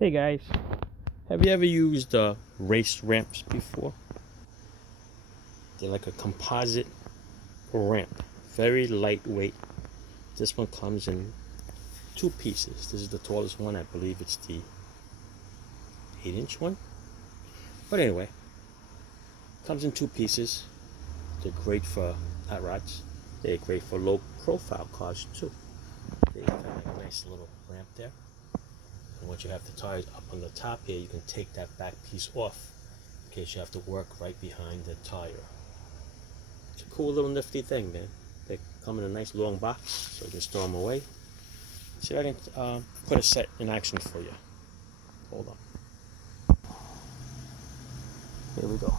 Hey guys, have you ever used race ramps before? They're like a composite ramp, very lightweight. This one comes in two pieces. This is the tallest one. I believe it's the 8-inch one. But anyway, comes in two pieces. They're great for hot rods. They're great for low profile cars too. They have like a nice little ramp there. And once you have the tire up on the top here, you can take that back piece off in case you have to work right behind the tire. It's a cool little nifty thing, man. They come in a nice long box, so you can store them away. See if I can put a set in action for you. Hold on. Here we go.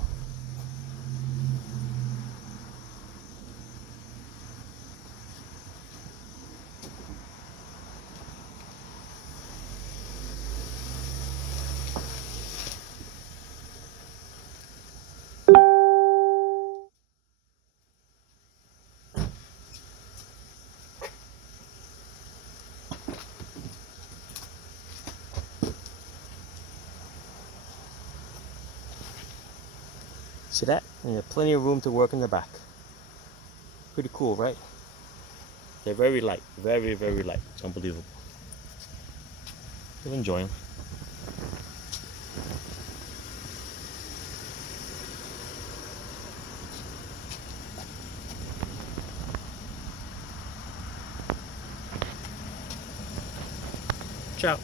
See that? And you have plenty of room to work in the back. Pretty cool, right? They're very light, very, very light. It's unbelievable. You'll enjoy them. Ciao.